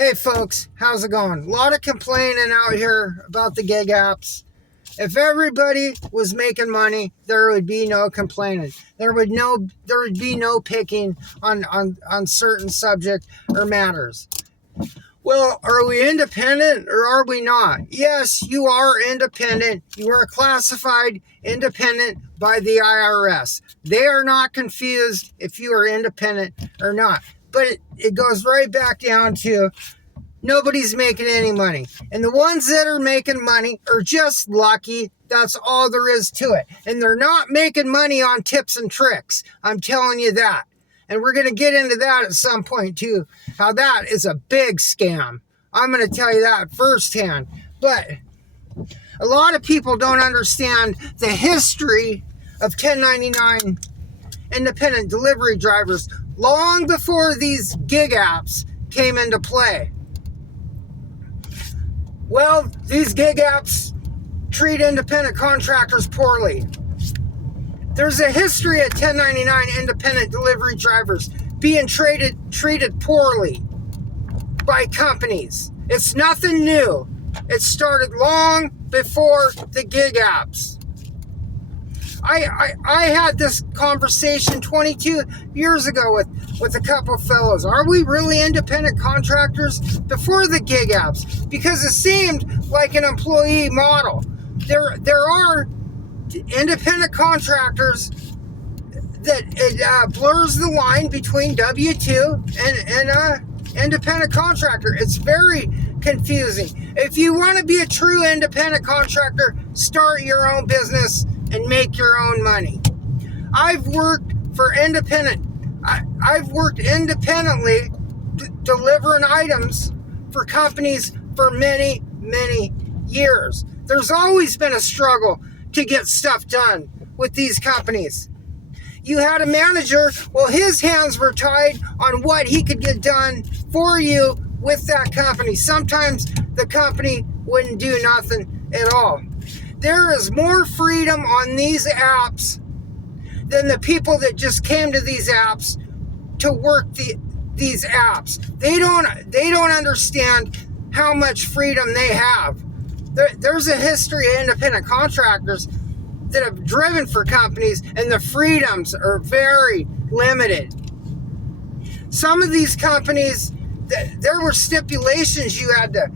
Hey folks, how's it going? A lot of complaining out here about the gig apps. If everybody was making money, there would be no complaining. There would be no picking on certain subject or matters. Well, are we independent or are we not? Yes, you are independent. You are classified independent by the IRS. They are not confused if you are independent or not. But it goes right back down to nobody's making any money. And the ones that are making money are just lucky. That's all there is to it. And they're not making money on tips and tricks. I'm telling you that. And we're going to get into that at some point too, how that is a big scam. I'm going to tell you that firsthand. But a lot of people don't understand the history of 1099 independent delivery drivers long before these gig apps came into play. Well, these gig apps treat independent contractors poorly. There's a history of 1099 independent delivery drivers being treated poorly by companies. It's nothing new. It started long before the gig apps. I had this conversation 22 years ago with a couple of fellows. Are we really independent contractors before the gig apps? Because it seemed like an employee model. There are independent contractors that it blurs the line between W-2 and independent contractor. It's very confusing. If you want to be a true independent contractor, start your own business and make your own money. I've worked independently delivering items for companies for many, many years. There's always been a struggle to get stuff done with these companies. You had a manager, well, his hands were tied on what he could get done for you with that company. Sometimes the company wouldn't do nothing at all. There is more freedom on these apps than the people that just came to these apps to work these apps. They don't understand how much freedom they have. There's a history of independent contractors that have driven for companies, and the freedoms are very limited. Some of these companies, there were stipulations you had to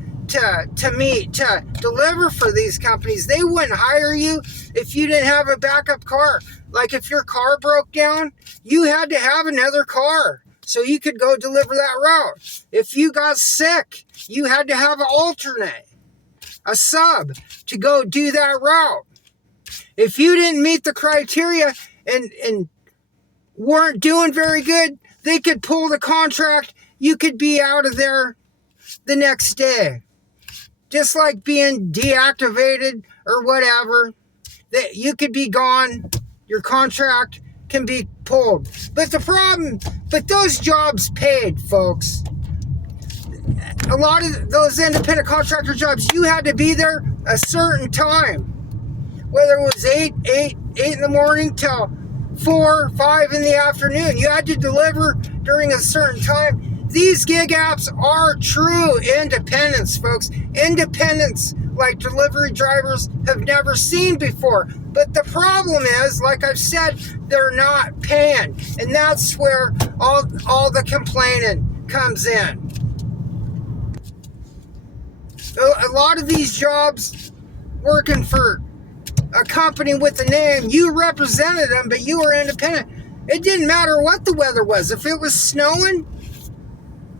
meet to deliver for these companies. They wouldn't hire you if you didn't have a backup car. Like if your car broke down, you had to have another car so you could go deliver that route. If you got sick, you had to have an alternate, a sub, to go do that route. If you didn't meet the criteria and weren't doing very good, they could pull the contract. You could be out of there the next day. Just like being deactivated or whatever, that you could be gone. Your contract can be pulled. But those jobs paid, folks. A lot of those independent contractor jobs, you had to be there a certain time. Whether it was 8 in the morning till 4, 5 in the afternoon. You had to deliver during a certain time. These gig apps are true independence, folks. Independence like delivery drivers have never seen before. But the problem is, like I've said, they're not paying. And that's where all the complaining comes in. A lot of these jobs working for a company with a name, you represented them, but you were independent. It didn't matter what the weather was. If it was snowing,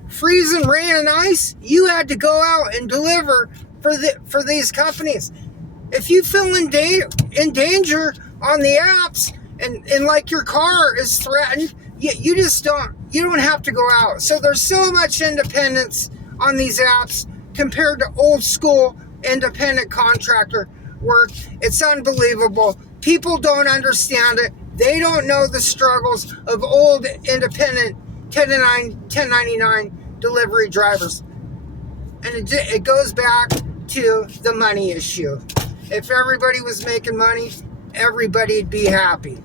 freezing, rain, and ice, you had to go out and deliver for these companies. If you feel in danger on the apps and like your car is threatened, you don't have to go out. So there's so much independence on these apps compared to old school independent contractor work. It's unbelievable. People don't understand it. They don't know the struggles of old independent 1099 delivery drivers. And it goes back to the money issue. If everybody was making money, everybody'd be happy.